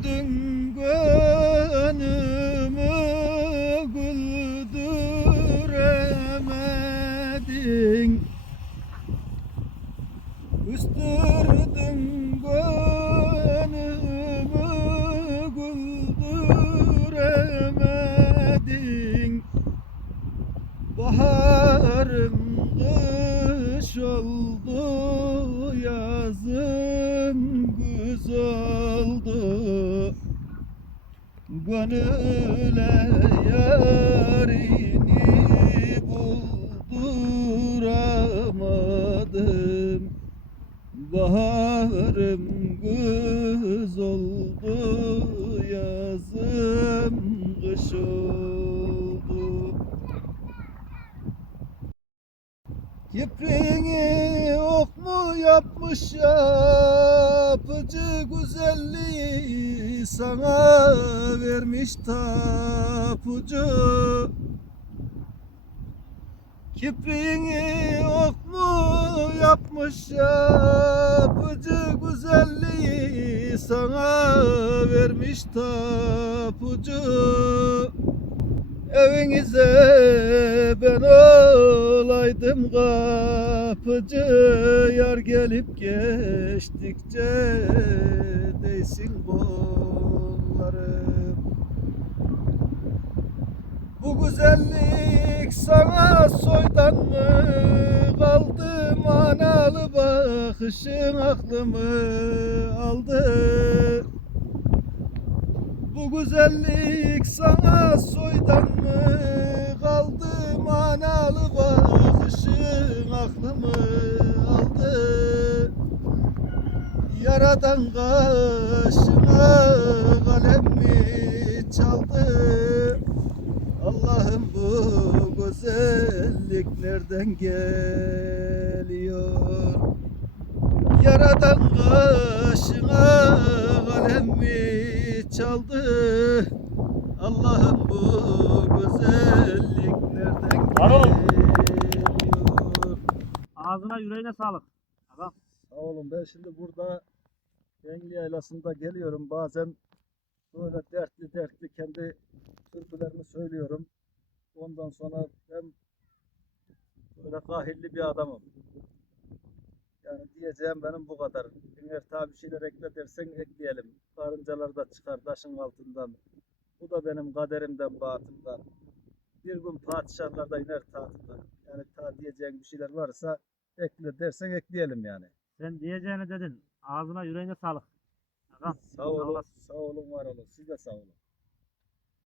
Üstürdün gönlümü güldüremedin Üstürdün gönlümü güldüremedin Baharım kış oldu yazın güz oldu Gönüle yarini bulduramadım. Baharım güz oldu yazım kış oldu. Kipriğini ok mu yapmış yapıcı güzelliği sana vermiş tapucu. Kipriğini ok mu yapmış yapıcı güzelliği sana vermiş tapucu Evinize ben olaydım kapıcı Yar gelip geçtikçe değsin kollarım Bu güzellik sana soydan mı kaldı Manalı bakışın aklımı aldı. Bu güzellik sana soydan aklımı aldı. Yaradan kaşına kalem mi çaldı. Allah'ım bu güzellik nereden geliyor? Yaradan kaşına kalem mi çaldı Allah'ım bu güzellik nereden Var oğlum. geliyor Ağzına yüreğine sağlık. Adam. Sağ olun ben şimdi burada Yengli Yaylası'nda geliyorum bazen böyle dertli dertli kendi türkülerimi söylüyorum. Ondan sonra ben böyle kahilli bir adamım. Yani diyeceğim benim bu kadar. Eğer tabi bir şeyler ekle ekleyelim. Karıncalar da çıkar taşın altından. Bu da benim kaderimden, bahtımdan. Bir gün padişahlar da iner tahtından. Yani ta diyeceğin bir şeyler varsa ekle dersen ekleyelim yani. Sen diyeceğini dedin. Ağzına yüreğine sağlık. Adam. Sağ olun, sağ olun, var olun. Siz de sağ olun.